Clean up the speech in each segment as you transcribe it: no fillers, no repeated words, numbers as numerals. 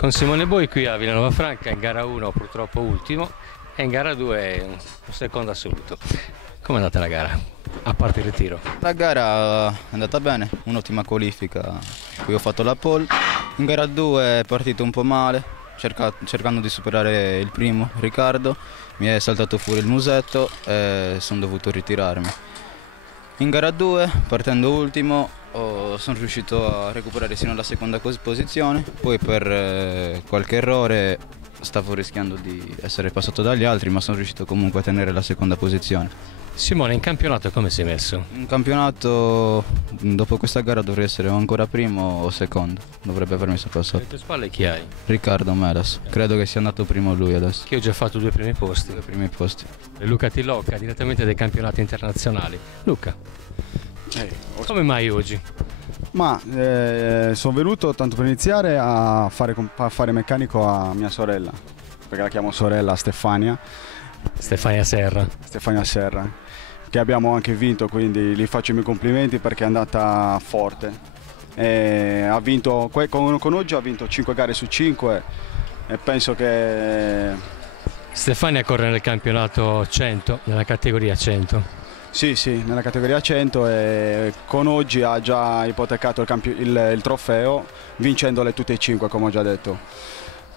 Con Simone Boi qui a Villanova Franca, in gara 1 purtroppo ultimo e in gara 2 un secondo assoluto. Come è andata la gara? A parte il ritiro. La gara è andata bene, un'ottima qualifica, qui ho fatto la pole. In gara 2 è partito un po' male, cercando di superare il primo, Riccardo. Mi è saltato fuori il musetto e sono dovuto ritirarmi. In gara 2, partendo ultimo, sono riuscito a recuperare sino alla seconda posizione, poi per qualche errore stavo rischiando di essere passato dagli altri, ma sono riuscito comunque a tenere la seconda posizione. Simone, in campionato come sei messo? In campionato, dopo questa gara dovrei essere o ancora primo o secondo, dovrebbe avermi sorpassato. Alle tue spalle chi hai? Riccardo Melas, credo che sia andato primo lui adesso. Che ho già fatto 2 primi posti. Ai primi posti. E Luca Tillocca, direttamente dai campionati internazionali. Luca, come mai oggi? Ma sono venuto tanto per iniziare a fare meccanico a mia sorella, perché la chiamo sorella, Stefania Serra, che abbiamo anche vinto, quindi gli faccio i miei complimenti perché è andata forte. Ha vinto, con oggi ha vinto 5 gare su 5 e penso che... Stefania corre nel campionato 100, nella categoria 100. Sì, nella categoria 100 e con oggi ha già ipotecato il trofeo vincendole tutte e 5, come ho già detto.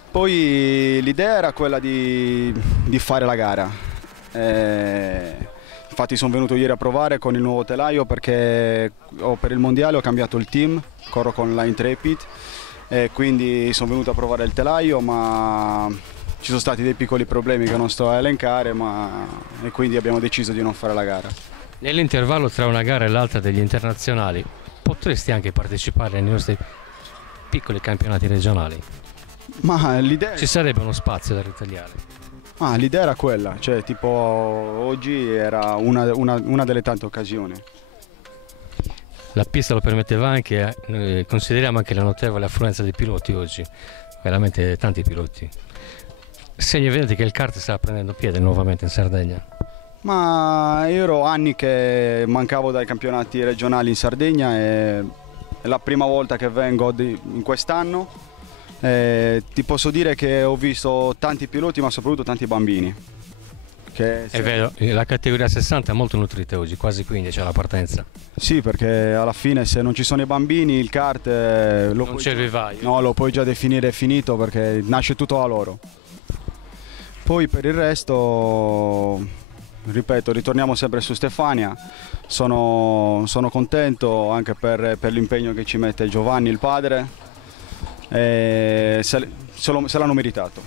Poi l'idea era quella di fare la gara. Infatti sono venuto ieri a provare con il nuovo telaio perché per il mondiale ho cambiato il team, corro con la Intrepid e quindi sono venuto a provare il telaio, ma ci sono stati dei piccoli problemi che non sto a elencare e quindi abbiamo deciso di non fare la gara. Nell'intervallo tra una gara e l'altra degli internazionali potresti anche partecipare nei nostri piccoli campionati regionali? Ma l'idea... Ci sarebbe uno spazio da ritagliare? L'idea era quella, cioè tipo oggi era una delle tante occasioni. La pista lo permetteva anche, consideriamo anche la notevole affluenza dei piloti oggi, veramente tanti piloti. Segno evidente che il kart sta prendendo piede nuovamente in Sardegna. Ma io ero anni che mancavo dai campionati regionali in Sardegna e è la prima volta che vengo in quest'anno. Ti posso dire che ho visto tanti piloti ma soprattutto tanti bambini. È vero, la categoria 60 è molto nutrita oggi, quasi 15 alla partenza. Sì, perché alla fine se non ci sono i bambini il kart non c'è il vivaio. No, lo puoi già definire finito perché nasce tutto da loro. Poi per il resto, ripeto, ritorniamo sempre su Stefania. Sono contento anche per l'impegno che ci mette Giovanni, il padre. Se l'hanno meritato.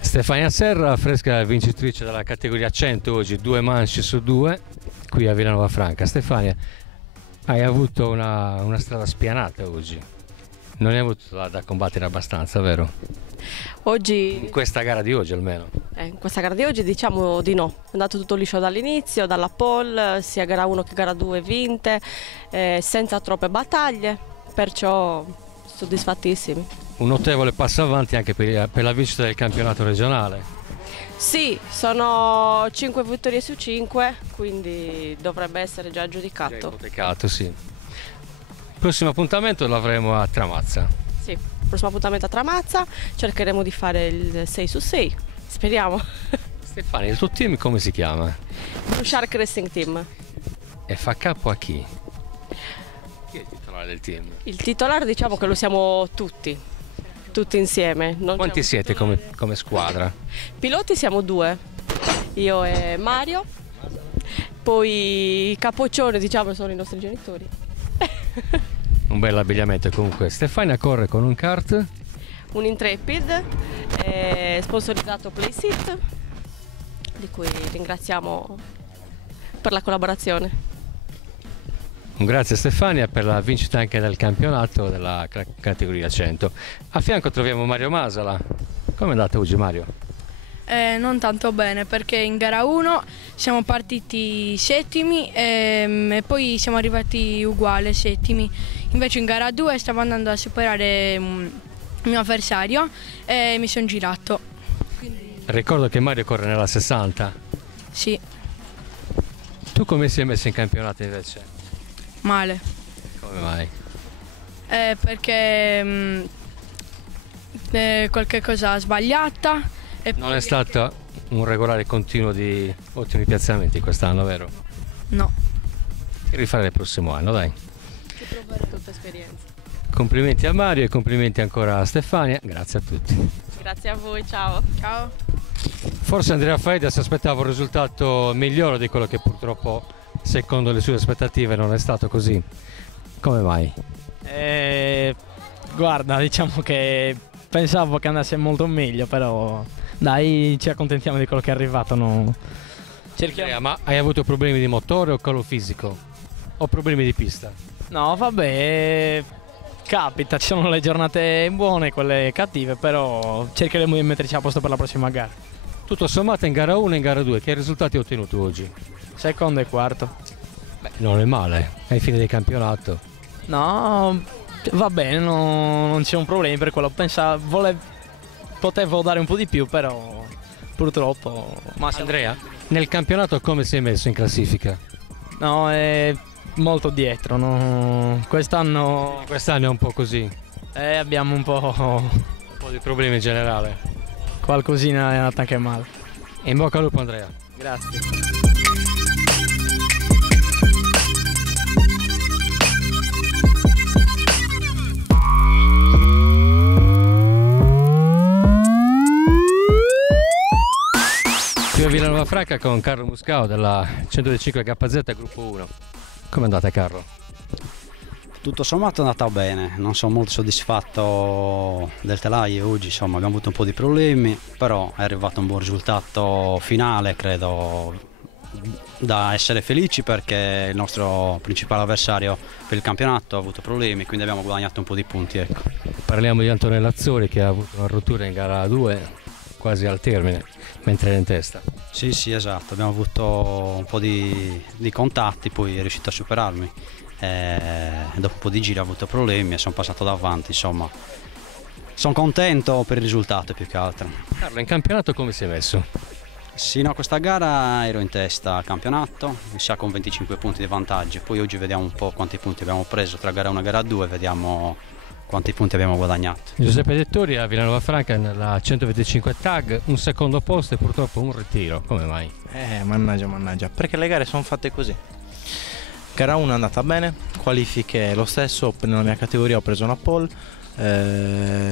Stefania Serra, fresca vincitrice della categoria 100 oggi, 2 manche su 2 qui a Villanova Franca. Stefania, hai avuto una strada spianata oggi, non hai avuto da combattere abbastanza, vero? Oggi, in questa gara di oggi almeno. In questa gara di oggi diciamo di no, è andato tutto liscio dall'inizio, dalla pole, sia gara 1 che gara 2 vinte, senza troppe battaglie, perciò soddisfattissimi. Un notevole passo avanti anche per la vincita del campionato regionale. Sì, sono 5 vittorie su 5, quindi dovrebbe essere già giudicato. Già ipotecato, sì. Il prossimo appuntamento l'avremo a Tramazza. Sì, il prossimo appuntamento a Tramazza, cercheremo di fare il 6 su 6, speriamo. Stefania, il tuo team come si chiama? Blue Shark Racing Team. E fa capo a chi? Chi è il titolare del team? Il titolare diciamo che lo siamo tutti insieme. Quanti siete come squadra? Piloti siamo 2, io e Mario, poi i capoccioni diciamo sono i nostri genitori. Un bel abbigliamento comunque. Stefania corre con un kart? Un Intrepid, sponsorizzato Playseat, di cui ringraziamo per la collaborazione. Grazie Stefania per la vincita anche del campionato della categoria 100. A fianco troviamo Mario Masala. Come è andata oggi Mario? Non tanto bene perché in gara 1 siamo partiti settimi e poi siamo arrivati uguali settimi. Invece in gara 2 stavo andando a superare il mio avversario e mi sono girato. Ricordo che Mario corre nella 60. Sì. Tu come sei messo in campionato invece? Male. Come mai? Perché qualche cosa sbagliata. Non è stato un regolare continuo di ottimi piazzamenti quest'anno, vero? No. Rifare il prossimo anno, dai. Ci provare tutta esperienza. Complimenti a Mario e complimenti ancora a Stefania, grazie a tutti. Grazie a voi, ciao. Ciao. Forse Andrea Faida si aspettava un risultato migliore di quello che purtroppo, secondo le sue aspettative, non è stato così. Come mai? Guarda, diciamo che pensavo che andasse molto meglio, però dai, ci accontentiamo di quello che è arrivato. No? Andrea, ma hai avuto problemi di motore o calo fisico? O problemi di pista? No, vabbè, capita, ci sono le giornate buone e quelle cattive, però cercheremo di metterci a posto per la prossima gara. Tutto sommato in gara 1 e in gara 2, che risultati hai ottenuto oggi? Secondo e quarto. Beh, non è male, ai fine del campionato. No, va bene, non c'è un problema per quello. Potevo dare un po' di più, però purtroppo... Andrea, nel campionato come sei messo in classifica? No, è molto dietro. No? Quest'anno Quest'anno è un po' così, abbiamo un po'... un po' di problemi in generale. Qualcosina è andata anche male. In bocca al lupo Andrea. Grazie. Qui a Villanova Franca con Carlo Muscao della 105 KZ gruppo 1. Come è andata, Carlo? Tutto sommato è andata bene, non sono molto soddisfatto del telaio oggi, insomma abbiamo avuto un po' di problemi, però è arrivato un buon risultato finale, credo da essere felici perché il nostro principale avversario per il campionato ha avuto problemi, quindi abbiamo guadagnato un po' di punti. Ecco. Parliamo di Antonello Azzori che ha avuto una rottura in gara 2 quasi al termine, mentre era in testa. Sì, esatto, abbiamo avuto un po' di contatti, poi è riuscito a superarmi. Dopo un po' di giri ho avuto problemi e sono passato davanti, insomma sono contento per il risultato più che altro. Carlo, in campionato come si è messo? Sino a questa gara ero in testa al campionato, mi sa con 25 punti di vantaggio, poi oggi vediamo un po' quanti punti abbiamo preso tra gara 1 e gara 2, vediamo quanti punti abbiamo guadagnato. Giuseppe Dettori a Villanova Franca nella 125 tag, un secondo posto e purtroppo un ritiro, come mai? Mannaggia, perché le gare sono fatte così. Gara 1 è andata bene, qualifiche lo stesso, nella mia categoria ho preso una pole,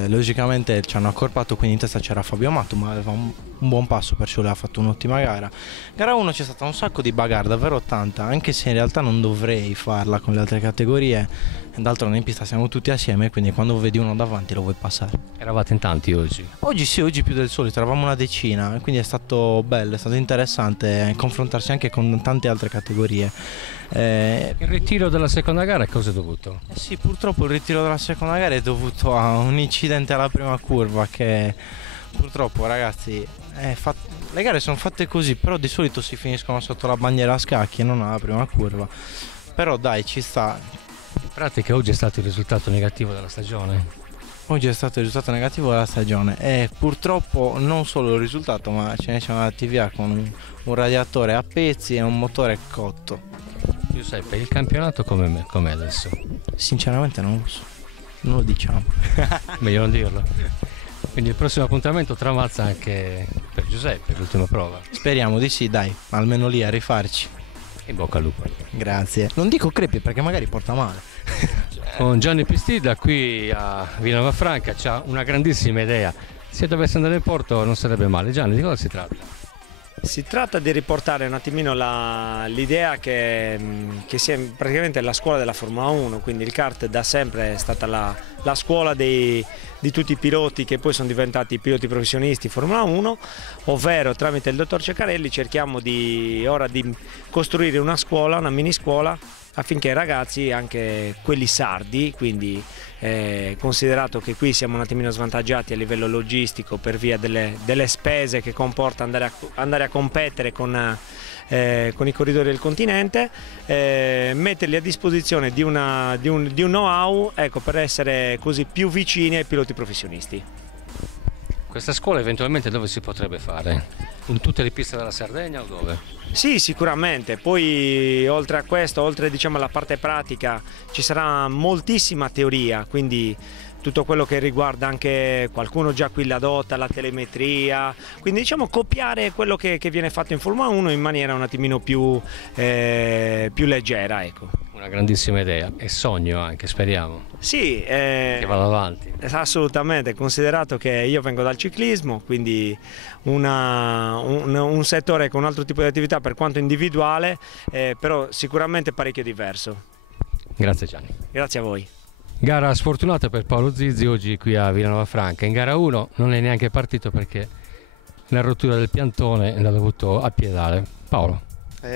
logicamente ci hanno accorpato, quindi in testa c'era Fabio Amato, ma aveva un buon passo, perciò lui ha fatto un'ottima gara. Gara 1 c'è stata un sacco di bagarre, davvero tanta, anche se in realtà non dovrei farla con le altre categorie, d'altronde in pista siamo tutti assieme, quindi quando vedi uno davanti lo vuoi passare. Eravate in tanti oggi? Oggi sì, oggi più del solito, eravamo una decina, quindi è stato bello, è stato interessante confrontarsi anche con tante altre categorie. Il ritiro della seconda gara a cosa è dovuto? Sì, purtroppo il ritiro della seconda gara è dovuto a un incidente alla prima curva che purtroppo, ragazzi, le gare sono fatte così, però di solito si finiscono sotto la bandiera a scacchi e non alla prima curva, però dai, ci sta. In pratica oggi è stato il risultato negativo della stagione? Oggi è stato il risultato negativo della stagione e purtroppo non solo il risultato, ma ce ne siamo andati via con un radiatore a pezzi e un motore cotto. Giuseppe, il campionato com'è adesso? Sinceramente non lo so, non lo diciamo. Meglio non dirlo. Quindi il prossimo appuntamento tramazza anche per Giuseppe, l'ultima prova. Speriamo di sì, dai, almeno lì a rifarci. In bocca al lupo. Grazie. Non dico crepi perché magari porta male. Con Gianni Pistidda qui a Villanova Franca c'ha una grandissima idea. Se dovesse andare in porto non sarebbe male. Gianni, di cosa si tratta? Si tratta di riportare un attimino l'idea che sia praticamente la scuola della Formula 1, quindi il kart da sempre è stata la scuola di tutti i piloti che poi sono diventati piloti professionisti Formula 1, ovvero tramite il dottor Ceccarelli cerchiamo ora di costruire una scuola, una mini scuola, affinché i ragazzi, anche quelli sardi, quindi considerato che qui siamo un attimino svantaggiati a livello logistico per via delle spese che comporta andare a competere con i corridori del continente, metterli a disposizione di un know-how, ecco, per essere così più vicini ai piloti professionisti. Questa scuola eventualmente dove si potrebbe fare? In tutte le piste della Sardegna o dove? Sì, sicuramente, poi oltre a questo, oltre diciamo alla parte pratica, ci sarà moltissima teoria, quindi tutto quello che riguarda anche qualcuno già qui la adotta, la telemetria, quindi diciamo copiare quello che viene fatto in Formula 1 in maniera un attimino più leggera, ecco. Una grandissima idea e sogno anche, speriamo. Sì, che vada avanti. Assolutamente, considerato che io vengo dal ciclismo, quindi un settore con un altro tipo di attività per quanto individuale, però sicuramente parecchio diverso. Grazie Gianni. Grazie a voi. Gara sfortunata per Paolo Zizzi oggi qui a Villanova Franca. In gara 1 non è neanche partito perché la rottura del piantone l'ha dovuto appiedare. Paolo.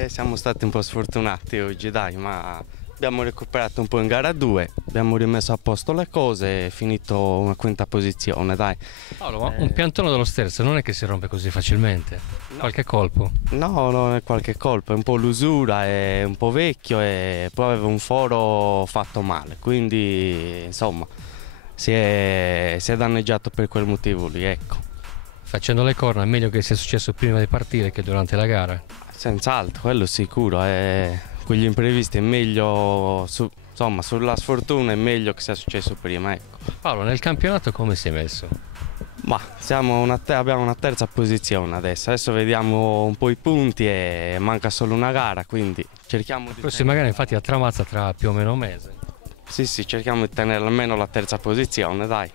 Siamo stati un po' sfortunati oggi, dai, ma abbiamo recuperato un po' in gara 2, abbiamo rimesso a posto le cose e finito una quinta posizione, dai. Paolo, ma un piantone dello sterzo non è che si rompe così facilmente? No. Qualche colpo? No, non è qualche colpo, è un po' l'usura, è un po' vecchio e poi aveva un foro fatto male, quindi insomma si è danneggiato per quel motivo lì, ecco. Facendo le corna è meglio che sia successo prima di partire che durante la gara? Senz'altro, quello sicuro, con gli imprevisti è meglio, insomma sulla sfortuna è meglio che sia successo prima, ecco. Paolo, nel campionato come sei messo? Ma abbiamo una terza posizione adesso vediamo un po' i punti e manca solo una gara, quindi cerchiamo di... La prossima gara infatti a Tramazza tra più o meno un mese. Sì, cerchiamo di tenere almeno la terza posizione, dai.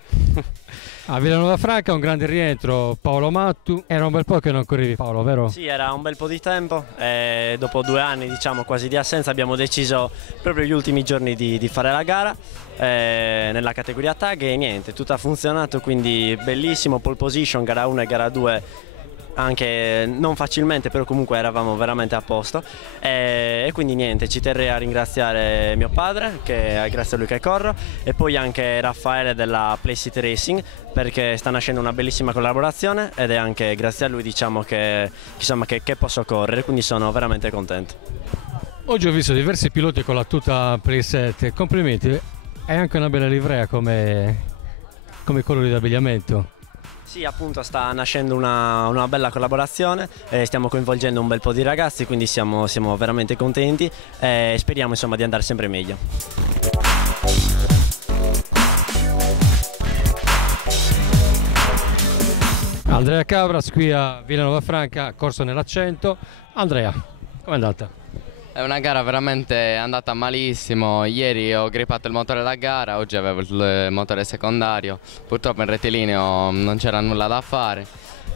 A Villanova Franca un grande rientro, Paolo Mattu. Era un bel po' che non correvi, Paolo, vero? Sì, era un bel po' di tempo e dopo 2 anni diciamo quasi di assenza abbiamo deciso proprio gli ultimi giorni di fare la gara nella categoria tag e niente, tutto ha funzionato, quindi bellissimo, pole position, gara 1 e gara 2 anche non facilmente, però comunque eravamo veramente a posto e quindi niente, ci terrei a ringraziare mio padre, che è grazie a lui che corro, e poi anche Raffaele della Playseat Racing, perché sta nascendo una bellissima collaborazione ed è anche grazie a lui diciamo che posso correre, quindi sono veramente contento. Oggi ho visto diversi piloti con la tuta Playseat, complimenti, è anche una bella livrea come colori d'abbigliamento. Sì, appunto sta nascendo una bella collaborazione, stiamo coinvolgendo un bel po' di ragazzi, quindi siamo veramente contenti e speriamo insomma di andare sempre meglio. Andrea Cabras qui a Villanova Franca, corso nell'accento. Andrea, com'è andata? È una gara veramente andata malissimo, ieri ho grippato il motore da gara, oggi avevo il motore secondario, purtroppo in rettilineo non c'era nulla da fare.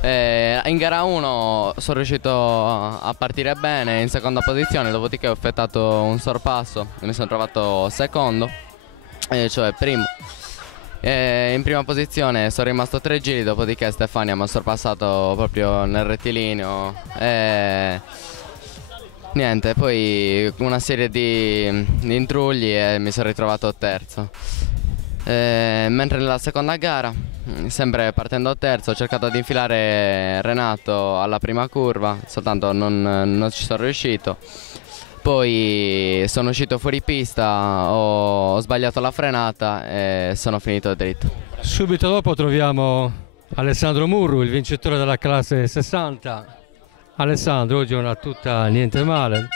In gara 1 sono riuscito a partire bene in seconda posizione, dopodiché ho effettuato un sorpasso e mi sono trovato secondo, cioè primo. In prima posizione sono rimasto 3 giri, dopodiché Stefania mi ha sorpassato proprio nel rettilineo. Niente, poi una serie di intrugli e mi sono ritrovato terzo. Mentre nella seconda gara, sempre partendo terzo, ho cercato di infilare Renato alla prima curva, soltanto non ci sono riuscito. Poi sono uscito fuori pista, ho sbagliato la frenata e sono finito dritto. Subito dopo troviamo Alessandro Murru, il vincitore della classe 60. Alessandro, oggi è una tuta niente male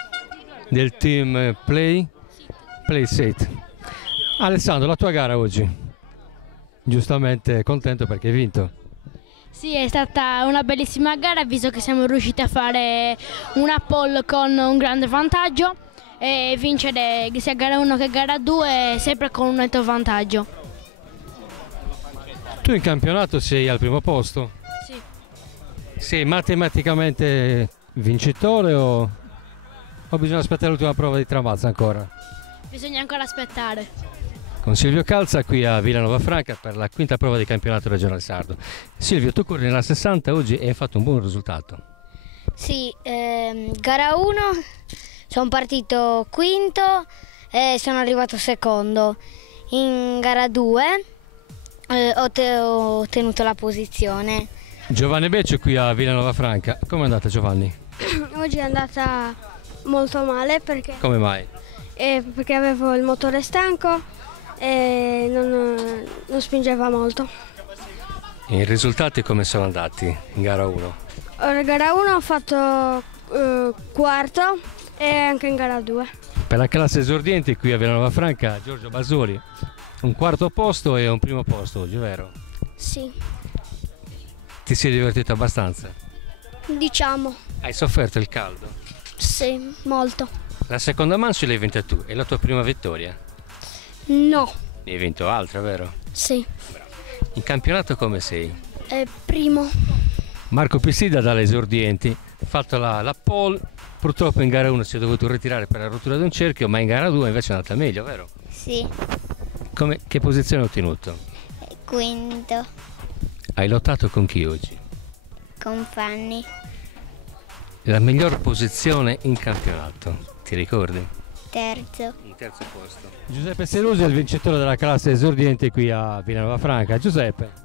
del team Playseat. Alessandro, la tua gara oggi? Giustamente contento perché hai vinto. Sì, è stata una bellissima gara, visto che siamo riusciti a fare una pole con un grande vantaggio e vincere sia gara 1 che gara 2 sempre con un netto vantaggio. Tu in campionato sei al primo posto? Sì. Sei matematicamente vincitore o bisogna aspettare l'ultima prova di Tramazza ancora? Bisogna ancora aspettare. Con Silvio Calza qui a Villanova Franca per la quinta prova di campionato regionale sardo. Silvio, tu corri nella 60 oggi e hai fatto un buon risultato. Sì, gara 1 sono partito quinto e sono arrivato secondo. In gara 2 ho tenuto la posizione. Giovanni Beccio qui a Villanova Franca. Come è andata, Giovanni? Oggi è andata molto male perché... Come mai? Perché avevo il motore stanco e non spingeva molto. E i risultati come sono andati in gara 1? In gara 1 ho fatto quarto e anche in gara 2. Per la classe esordienti qui a Villanova Franca, Giorgio Basoli Un quarto posto e un primo posto oggi, vero? Sì, Ti sei divertito abbastanza? diciamo. Hai sofferto il caldo? Sì, molto. La seconda manche l'hai vinta tu, è la tua prima vittoria? No, Ne hai vinto altre, vero? sì. In campionato come sei? Primo. Marco Pisida dalle esordienti, ha fatto la pole, purtroppo in gara 1 si è dovuto ritirare per la rottura di un cerchio, ma in gara 2 invece è andata meglio, vero? Sì, Che posizione hai ottenuto? quinto, Hai lottato con chi oggi? con Fanny, La miglior posizione in campionato, ti ricordi? terzo. Il terzo posto. Giuseppe Serusi è il vincitore della classe esordienti qui a Villanova Franca. Giuseppe,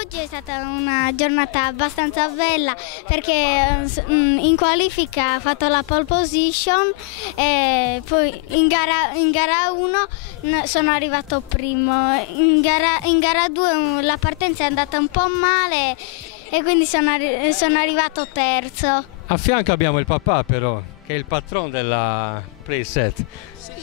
Oggi è stata una giornata abbastanza bella perché in qualifica ha fatto la pole position e poi in gara 1 sono arrivato primo, in gara 2 la partenza è andata un po' male e quindi sono arrivato terzo. a fianco abbiamo il papà però, che è il patron della playset.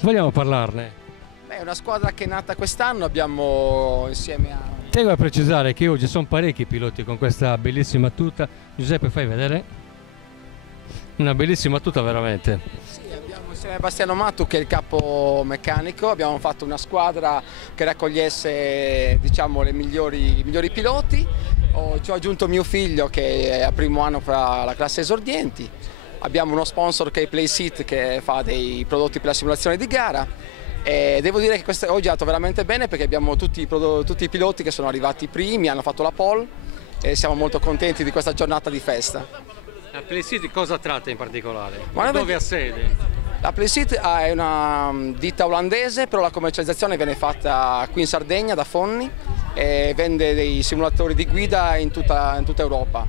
Vogliamo parlarne? Beh, è una squadra che è nata quest'anno, abbiamo insieme a... Tengo a precisare che oggi sono parecchi piloti con questa bellissima tuta. Giuseppe, fai vedere? Una bellissima tuta veramente. Sì, abbiamo insieme a Bastiano Mattu che è il capo meccanico, abbiamo fatto una squadra che raccogliesse, diciamo, i migliori piloti. Ci ho aggiunto mio figlio che è a primo anno fra la classe esordienti. Abbiamo uno sponsor che è PlaySeat che fa dei prodotti per la simulazione di gara. E devo dire che oggi è andato veramente bene perché abbiamo tutti i piloti che sono arrivati primi, hanno fatto la pole e siamo molto contenti di questa giornata di festa. La PlaySeat cosa tratta in particolare? Ma dove ha sede? La PlaySeat è una ditta olandese, però la commercializzazione viene fatta qui in Sardegna da Fonni e vende dei simulatori di guida in tutta Europa.